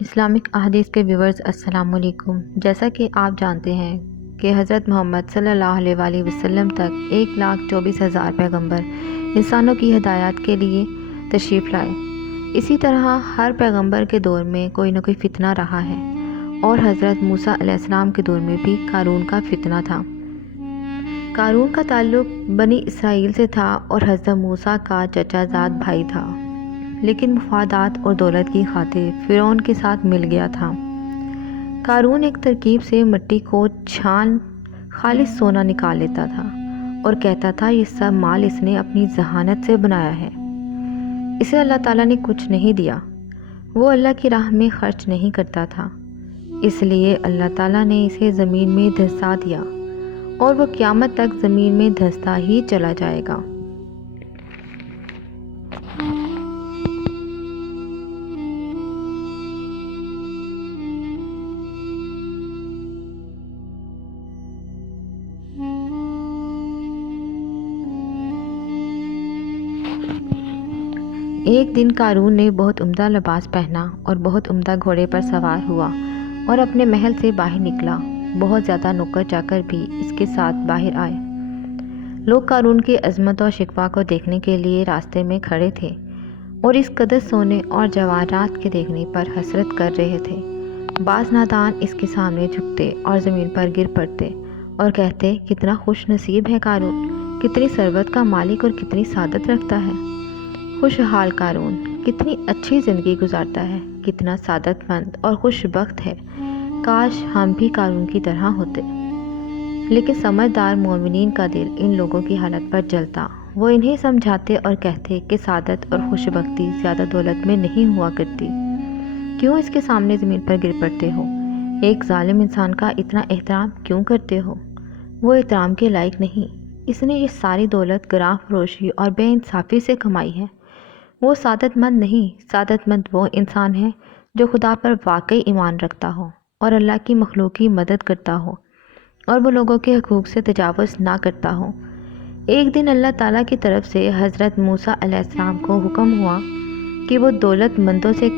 Islamic احادیث کے viewers السلام علیکم۔ جیسا کہ آپ جانتے ہیں کہ حضرت محمد صلی اللہ علیہ وآلہ وسلم تک 1,24,000 پیغمبر انسانوں کی ہدایات کے لیے تشریف لائے۔ اسی طرح ہر پیغمبر کے دور میں کوئی نہ کوئی فتنہ رہا ہے، اور حضرت موسیٰ علیہ السلام کے دور میں بھی قارون کا فتنہ تھا۔ قارون کا تعلق بنی اسرائیل سے تھا اور حضرت موسیٰ کا چچا زاد بھائی تھا، لیکن مفادات اور دولت کی خاطر فرعون کے ساتھ مل گیا تھا۔ قارون ایک ترکیب سے مٹی کو چھان خالص سونا نکال لیتا تھا اور کہتا تھا یہ سب مال اس نے اپنی ذہانت سے بنایا ہے، اسے اللہ تعالیٰ نے کچھ نہیں دیا۔ وہ اللہ کی راہ میں خرچ نہیں کرتا تھا، اس لیے اللہ تعالیٰ نے اسے زمین میں دھنسا دیا، اور وہ قیامت تک زمین میں دھنستا ہی چلا جائے گا۔ ایک دن قارون نے بہت عمدہ لباس پہنا اور بہت عمدہ گھوڑے پر سوار ہوا اور اپنے محل سے باہر نکلا۔ بہت زیادہ نوکر چاکر بھی اس کے ساتھ باہر آئے۔ لوگ قارون کی عظمت اور شکوہ کو دیکھنے کے لیے راستے میں کھڑے تھے اور اس قدر سونے اور جواہرات کے دیکھنے پر حسرت کر رہے تھے۔ بعض نادان اس کے سامنے جھکتے اور زمین پر گر پڑتے اور کہتے، کتنا خوش نصیب ہے قارون، کتنی ثروت کا مالک اور کتنی سعادت رکھتا ہے۔ خوشحال قارون کتنی اچھی زندگی گزارتا ہے، کتنا سعادت مند اور خوش بخت ہے، کاش ہم بھی قارون کی طرح ہوتے۔ لیکن سمجھدار مومنین کا دل ان لوگوں کی حالت پر جلتا۔ وہ انہیں سمجھاتے اور کہتے کہ سعادت اور خوش بختی زیادہ دولت میں نہیں ہوا کرتی، کیوں اس کے سامنے زمین پر گر پڑتے ہو؟ ایک ظالم انسان کا اتنا احترام کیوں کرتے ہو؟ وہ احترام کے لائق نہیں، اس نے یہ ساری دولت گراں فروشی اور بے انصافی سے کمائی ہے۔ وہ سعادت مند نہیں، سعادت مند وہ انسان ہے جو خدا پر واقعی ایمان رکھتا ہو اور اللہ کی مخلوق کی مدد کرتا ہو، اور وہ لوگوں کے حقوق سے تجاوز نہ کرتا ہو۔ ایک دن اللہ تعالیٰ کی طرف سے حضرت موسیٰ علیہ السلام کو حکم ہوا کہ وہ دولت مندوں سے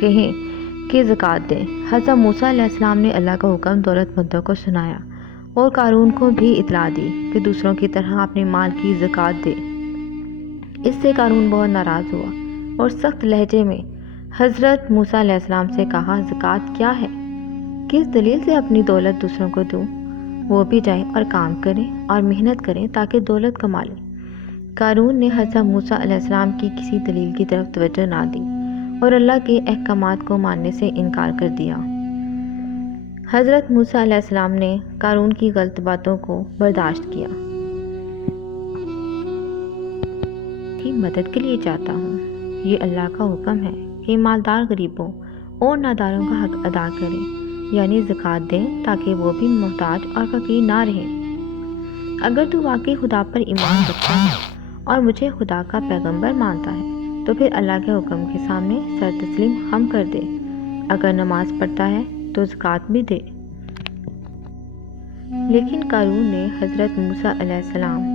کہیں کہ زکوٰۃ دیں۔ حضرت موسیٰ علیہ السلام نے اللہ کا حکم دولت مندوں کو سنایا اور قارون کو بھی اطلاع دی کہ دوسروں کی طرح اپنے مال کی زکوٰۃ دے۔ اس سے قارون بہت ناراض ہوا اور سخت لہجے میں حضرت موسیٰ علیہ السلام سے کہا، زکوٰۃ کیا ہے؟ کس دلیل سے اپنی دولت دوسروں کو دوں؟ وہ بھی جائیں اور کام کریں اور محنت کریں تاکہ دولت کما لیں۔ قارون نے حضرت موسیٰ علیہ السلام کی کسی دلیل کی طرف توجہ نہ دی اور اللہ کے احکامات کو ماننے سے انکار کر دیا۔ حضرت موسیٰ علیہ السلام نے قارون کی غلط باتوں کو برداشت کیا۔ کی مدد کے لیے چاہتا ہوں، یہ اللہ کا حکم ہے کہ مالدار غریبوں اور ناداروں کا حق ادا کریں، یعنی زکوٰۃ دیں تاکہ وہ بھی محتاج اور فقیر نہ رہیں۔ اگر تو واقعی خدا پر ایمان رکھتا ہے اور مجھے خدا کا پیغمبر مانتا ہے تو پھر اللہ کے حکم کے سامنے سر تسلیم خم کر دے۔ اگر نماز پڑھتا ہے تو زکوٰۃ بھی دے۔ لیکن قارون نے حضرت موسیٰ علیہ السلام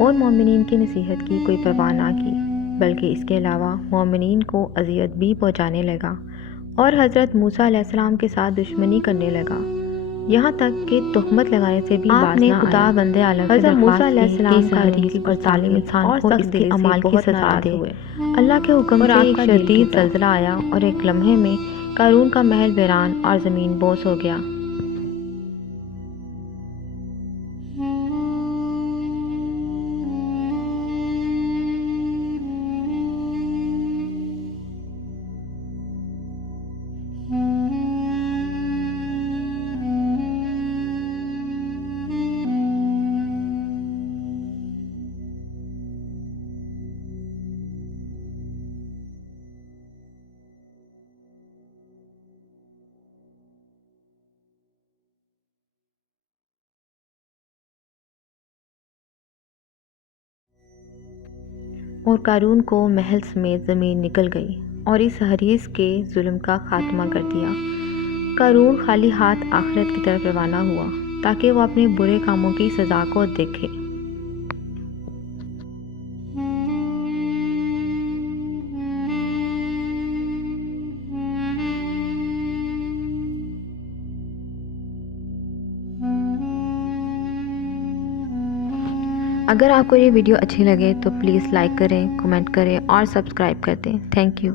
اور مومنین کی نصیحت کی کوئی پرواہ نہ کی، بلکہ اس کے علاوہ مومنین کو اذیت بھی پہنچانے لگا اور حضرت موسیٰ علیہ السلام کے ساتھ دشمنی کرنے لگا، یہاں تک کہ تہمت لگانے سے بھی باز نہ آیا۔ خدا بندے عالم سے حضرت موسیٰ علیہ السلام کا حدیث اور ظالم انسان کو اس کے اعمال کی سزا دے۔ اللہ کے حکم سے ایک شدید زلزلہ آیا اور ایک لمحے میں قارون کا محل ویران اور زمین بوس ہو گیا۔ اور قارون کو محل سمیت زمین نکل گئی اور اس حریص کے ظلم کا خاتمہ کر دیا۔ قارون خالی ہاتھ آخرت کی طرف روانہ ہوا تاکہ وہ اپنے برے کاموں کی سزا کو دیکھے۔ اگر آپ کو یہ ویڈیو اچھی لگے تو پلیز لائک کریں، کمنٹ کریں اور سبسکرائب کر دیں۔ Thank you.